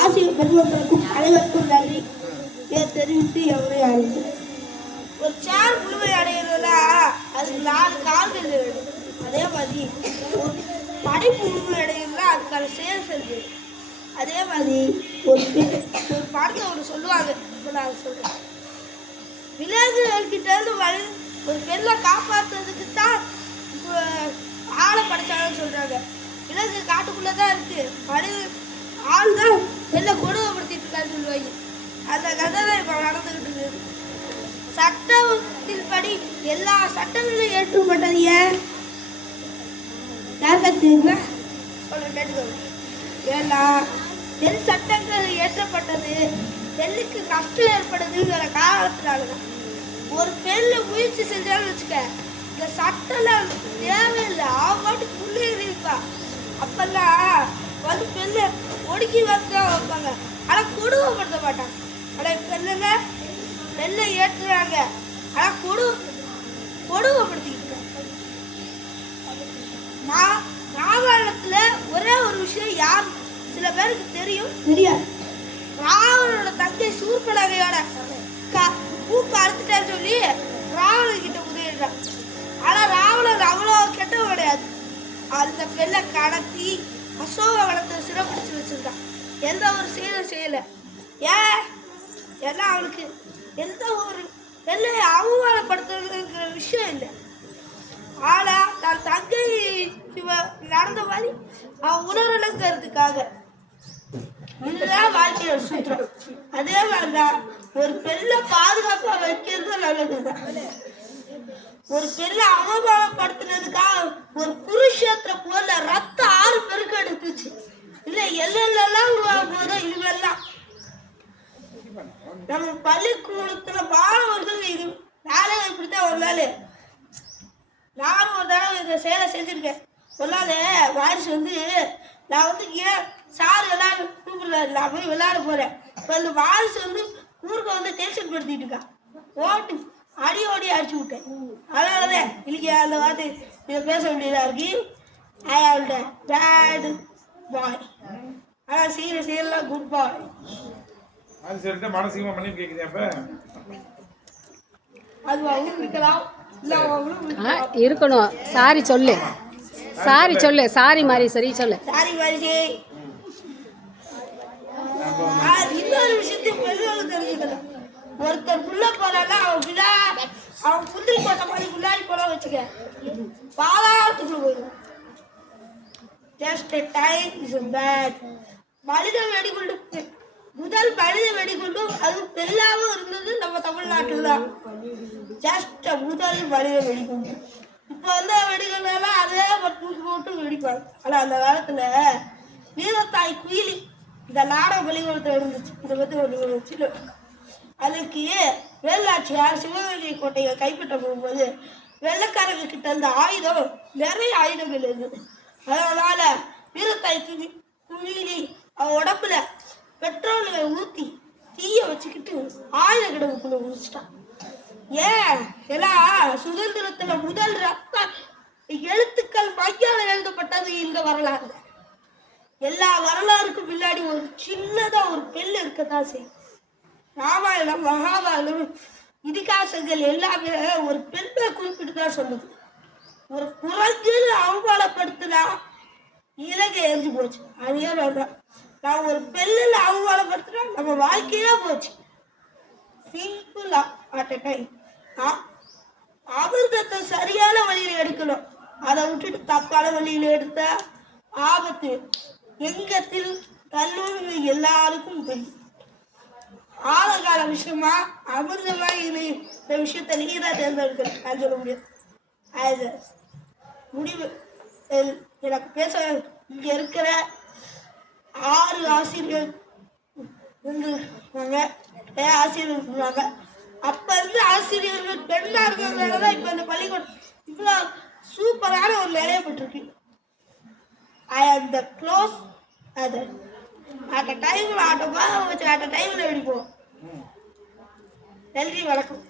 ஆசிரியர் பெருமக்களுக்கும் அனைவருக்கும் நன்றி தெரிவித்து எவரை ஆரம்பிக்கும். ஒரு சேர் முழுமை அடைகிறதுனா அதுக்கு 4 கால்கள் வேணும். அதே மாதிரி ஒரு படைப்பு முழுமை அடைகிறதுனா அதுக்கான செயல் செஞ்சு. அதே மாதிரி ஒரு படத்தை ஒன்று சொல்லுவாங்க. இப்போ நான் சொல்கிறேன், விலங்குகள்கிட்ட இருந்து ஒரு பெண்ணை காப்பாற்றுறதுக்கு தான் ஆளை படைச்சாங்கன்னு சொல்கிறாங்க. விலங்கு காட்டுக்குள்ளே தான் இருக்குது, ஆள் தான் பெண்ணை கொடுமைப்படுத்திட்டு இருக்கான்னு சொல்லுவாங்க. அந்த கதை தான் இப்போ நடந்துக்கிட்டு இருக்குது. சட்டத்தின் படி எல்லா சட்டங்களும் ஏற்றுப்பட்டது ஏன் தெரியுமா? ஏன்னா பெண் சட்டங்கள் ஏற்றப்பட்டது பெண்ணுக்கு கஷ்டம் ஏற்படுதுங்கிற காரணத்தினாலதான். ஒரு பெண்ணு முயற்சி செஞ்சாலும் வச்சுக்க, இந்த சட்டம் தேவையில்லை, அவன் முன்னேறிப்பா. அப்பெல்லாம் வந்து பெண்ணை ஒடுக்கி வந்துதான் வைப்பாங்க, ஆனா கொடுமைப்படுத்த மாட்டாங்க. ஆனா பெண்ணுங்க பெண்ணை ஏற்றுறாங்க, ஆனா கொடுமைப்படுத்திக்கிட்டு. ராமாயணத்துல ஒரே ஒரு விஷயம் யார் சில பேருக்கு தெரியாது. ராவணனோட தங்கை சூர்பனகையோட பூக்க அறுத்துட்டான்னு சொல்லி ராவணன் கிட்ட உதவிடுறான். ஆனா ராவணன் அவ்வளோ கெட்டவன் கிடையாது. அந்த பெண்ணை கடத்தி அசோகவனத்தை சிறப்பிடிச்சு வச்சிருக்கான். எந்த ஒரு செயலும் செய்யல. ஏன்னா அவனுக்கு எந்த ஒரு பெண்ணை அவமானப்படுத்துறதுங்கிற விஷயம் இல்லை. ஆனா தன் தங்கை நடந்த மாதிரி அவன் உணரணுங்கிறதுக்காக இதுதான் வாழ்க்கையோட சூத்திரம். அதே மாதிரிதான் ஒரு பெண்ணை பாதுகாப்பா வைக்கிறது நல்லதுதான். ஒரு பெண்ணை அவமானப்படுத்தினதுக்காக ஒரு குருஷேத்திர போல ரத்த 6 பெருக்கு எடுத்துச்சு. இல்ல எல்லாம் உருவாக போதும். இதுவெல்லாம் நம்ம பள்ளிக்கூடத்துல மாணவர்கள் இது நானே இப்படித்தான் ஒரு நாள் நானும் ஒரு தடவை இந்த செயலை செஞ்சுருக்கேன். ஒரு நாள் வாரிசு வந்து நான் வந்து ஏன் சார் விளையாடு கூப்பிடல, நான் போய் விளையாட போகிறேன். இப்போ இந்த வாரிசு வந்து ஊருக்கு வந்து டென்ஷன் படுத்திட்டு இருக்கான். ஓட்டு ஓடி அடிச்சு விட்டேன். அதனாலதான் இன்னைக்கு அந்த வார்த்தை இதை பேச வேண்டியதா இருக்கு. ஐ ஆம் த பேட் பாய். ஆனால் சீரியலாம் குட் பாய். மானசீகமா பண்ணி கேக்குறேன். அப்ப அது அவங்களுக்கு இருக்கலாம், இருக்கணும். சாரி சொல்லு, சாரி சொல்லு, சாரி மாதிரி சரி சொல்லு, சாரி மாதிரி. இன்னொரு விஷயத்தையும் பெரியவங்க தெரிஞ்சுக்கணும். ஒருத்தர் புள்ள போறான்னா அவன் புந்திரி போட்ட மாதிரி முன்னாடி போட வச்சுக்க பாலாத்துக்குள்ள போயிடும். Just time is bad. மனித வெடிகுண்டு முதல் மனித வெடிகுண்டு அது பெல்லாவும் இருந்தது நம்ம தமிழ்நாட்டில் தான். ஜஸ்ட் முதல் மனித வெடிகுண்டு. இப்போ வந்து வெடிகுண்டெல்லாம் அதே தூக்கி போட்டு வெடிப்பாங்க. ஆனால் அந்த காலத்தில் வீரத்தாய் குயிலி இந்த நாடக பள்ளிக்கூடத்தில் இருந்துச்சு. இதை பற்றி ஒரு சின்ன அதுக்கு வேலாட்சியார் சிவகங்கை கோட்டையை கைப்பற்ற போகும்போது வெள்ளக்காரங்க கிட்ட இருந்த ஆயுதம் நிறைய ஆயுதங்கள் இருந்தது. அதனால வீரத்தாய் குயிலி அவன் உடம்புல பெட்ரோலை ஊற்றி தீய வச்சுக்கிட்டு ஆயுத கிடவுக்குள்ள முடிச்சிட்டான். எல்லாம் சுதந்திரத்துல முதல் ரத்த எழுத்துக்கள் மையால எழுதப்பட்டது இந்த வரலாறு. எல்லா வரலாறுக்கும் பின்னாடி ஒரு சின்னதா ஒரு பெண் இருக்கத்தான் செய்யும். ராமாயணம் மகாபாரதம் இதிகாசங்கள் எல்லாமே ஒரு பெண்ணை குறிப்பிட்டு தான் சொல்லுது. ஒரு குரங்குன்னு அவமானப்படுத்தினா இலங்கை எரிஞ்சு போச்சு. அதே மாதிரிதான் நான் ஒரு பெண்ணில் அவமானப்படுத்தினா நம்ம வாழ்க்கையே போச்சு. சிம்பிளா அமிர்தத்தை சரியான வழியில எடுக்கணும். அதை விட்டுட்டு தப்பான வழியில எடுத்த ஆபத்து எங்கத்தில் கல்லூரி எல்லாருக்கும் தெரியும். ஆழகால விஷயமா அமிர்தமா இந்த விஷயத்த நீங்க தான் தேர்ந்தெடுக்க சொல்ல முடியும். அது முடிவு எனக்கு பேச இங்க இருக்கிற 6 ஆசிரியர்கள் ஆசிரியர்கள் சொல்லுவாங்க. அப்ப இருந்து ஆசிரியர்கள் பெண்ணா இருக்கிறதுனாலதான் இப்ப இந்த பள்ளிக்கூடம் இவ்வளவு சூப்பரான ஒரு நிலையை பெற்றிருக்கு. ஐ ஆம் த க்ளோஸ் அது அட் டைம்ல ஆட்டோமா வச்சு அட் டைம்ல வெடிப்போம். நன்றி, வணக்கம்.